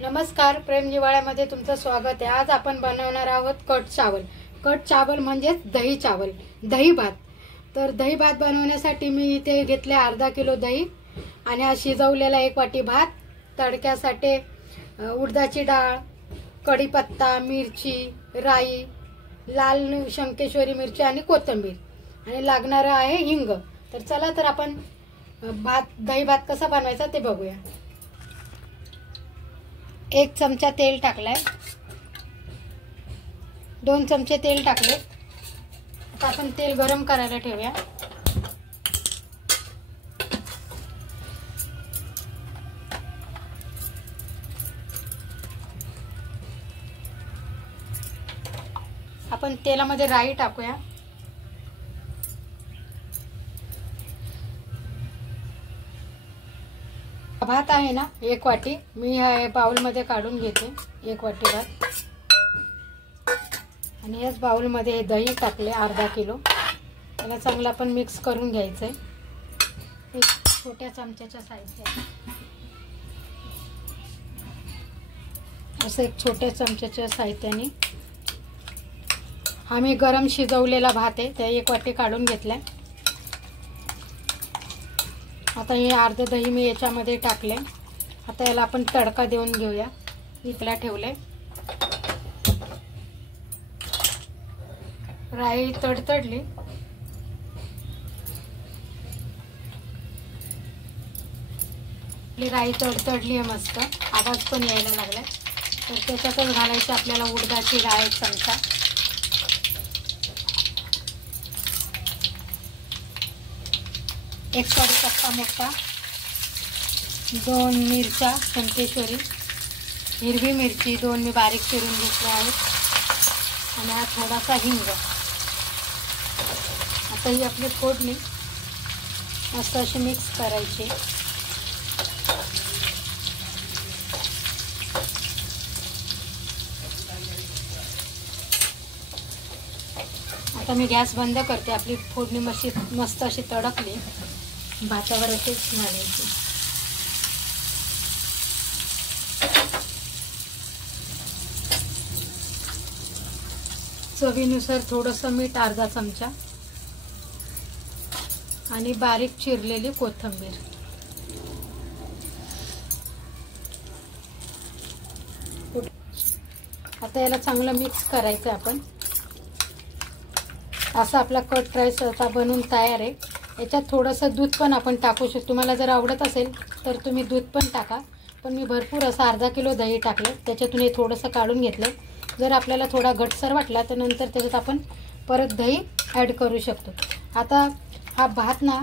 नमस्कार, प्रेम जिवाळ्यामध्ये तुमचं स्वागत आहे। आज आपण बनवणार आहोत कट चावल। कट चावल म्हणजे दही चावल, दही भात। तर दही भात बनवण्यासाठी मी इथे घेतले अर्धा किलो दही आणि हा शिजवलेला 1 वाटी भात। तडक्यासाठी उडदाची डाळ, कढीपत्ता, मिरची, राई, लाल शंकेश्वरी मिरची आणि कोथिंबीर आणि लागणार आहे हिंग। तर चला तर आपण दही भात कसा बनवायचा ते बघूया। 1 चमचा तेल टाकलाय, 2 चमचे तेल टाकले। आता आपण तेल गरम करायला ठेवूया। आपण तेलामध्ये राई टाकूया। भात आहे ना 1 वाटी, मी ह्या बाउल मध्ये काढून घेते 1 वाटी भात। आणि याच बाउल मध्ये हे दही टाकले अर्धा किलो। त्याला चांगलं आपण मिक्स करून घ्यायचंय। एक छोट्या चमच्याच्या साईजचे, असं एक छोट्या चमच्याच्या साहित्याने आम्ही गरम शिजवलेला भात आहे त्या 1 वाटी काढून घेतलाय। आता हे अर्ध दही मी याच्यामध्ये टाकले। आता याला आपण तडका देऊन घेऊया। इथला ठेवले, राई तडतडली। राई तडतडली आहे मस्त, आवाज पण यायला लागलाय। तर त्याच्यातच घालायची आपल्याला उडदाची डाळ 1 चमचा, एक कढीपत्ता मोठा, 2 मिरच्या शंकेश्वरी, हिरवी मिरची 2 मी बारीक चिरून घेतल्या आहेत आणि हा थोडासा हिंग। आता ही आपली फोडणी मस्त अशी मिक्स करायची। आता मी गॅस बंद करते। आपली फोडणी मस्त अशी तडकली, भातावर अशीच घालायची। चवीनुसार थोडंसं मीठ अर्धा चमचा आणि बारीक चिरलेली कोथिंबीर। आता याला चांगलं मिक्स करायचं आपण। असा आपला कट राईस आता बनवून तयार आहे। याच्यात थोडंसं दूध पण आपण टाकू शकतो, तुम्हाला जर आवडत असेल तर तुम्ही दूध पण टाका। पण मी भरपूर असं अर्धा किलो दही टाकलं, त्याच्यातून हे थोडंसं काढून घेतलं। जर आपल्याला थोडा घटसर वाटला तर नंतर त्याच्यात आपण परत दही ॲड करू शकतो। आता हा भात ना,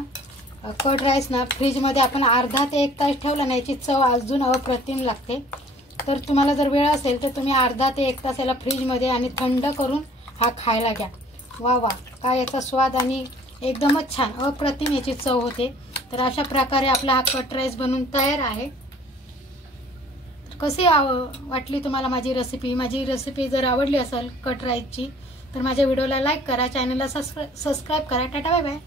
कट राईस ना फ्रीजमध्ये आपण अर्धा ते 1 तास ठेवला ना, याची चव अजून अप्रतिम लागते। तर तुम्हाला जर वेळ असेल तर तुम्ही अर्धा ते 1 तास याला फ्रीजमध्ये आणि थंड करून हा खायला घ्या। वा वा, काय याचा स्वाद आणि एकदमच छान अप्रतिम याची चव होते। तर अशा प्रकारे आपला हा कट राईस बनवून तयार आहे। कशी वाटली तुम्हाला माझी रेसिपी जर आवडली असेल कट राईसची तर माझ्या व्हिडिओला लाईक करा, चॅनलला सबस्क्राईब करा। Tata bye bye.